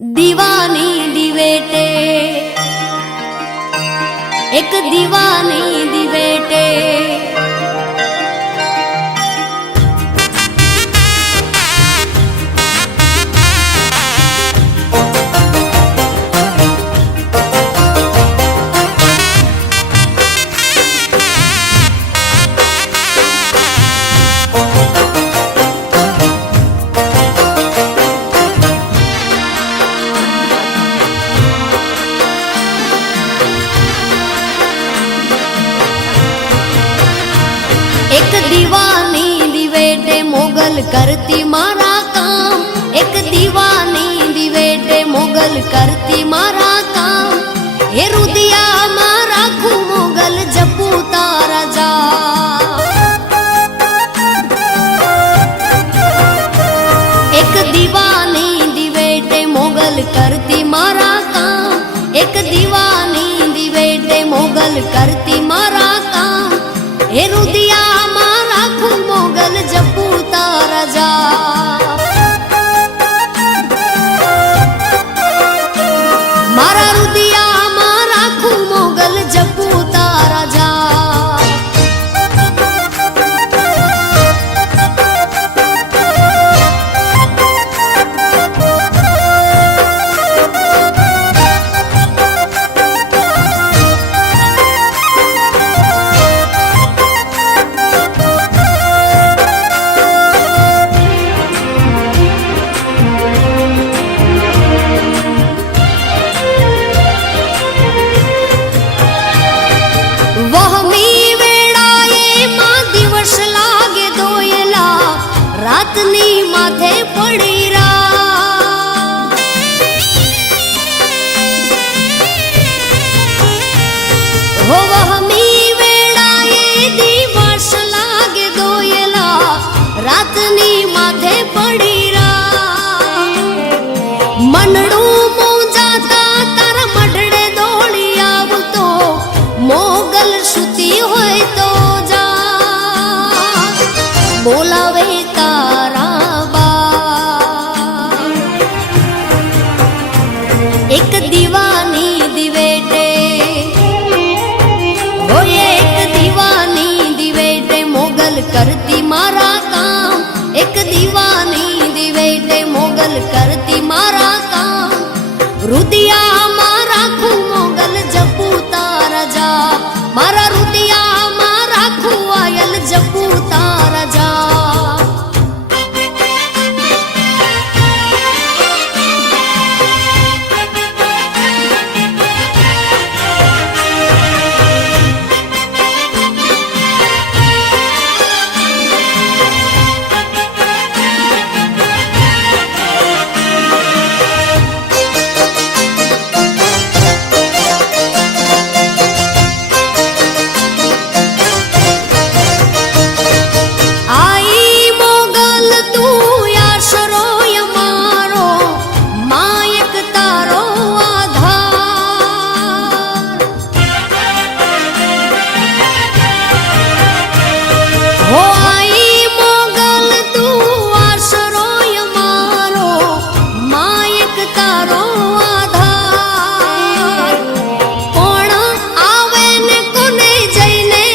दीवानी दिवेटे एक दीवानी दिवेटे एक दीवानी दिवेटे मोगल करती मारा काम। एक दीवानी दिवेटे मोगल करती मारा काम। हे रुदिया मारा खू मोगल जपू तारा जा। एक दीवानी दिवेटे मोगल करती मारा काम। एक दीवानी दिवेटे मोगल करती मारा काम। हे रुदिया मोगल जपू तारा जा। मारा रुदिया मारा खू मोगल जपू तारा जा। रातनी माथे पड़ी रा हो वहमी वेड़ाए दिवस लागे दोयला। रातनी माथे पड़ी रा मनड़ू मोजाता तारा मढड़े दौड़ी आव तो मोगल सुती होय तो जा। बोलावे एक दीवानी दिवेटे हो एक दीवानी दिवेटे मोगल करती मारा काम। एक दीवानी दिवेटे मोगल करती मारा काम। रुदिया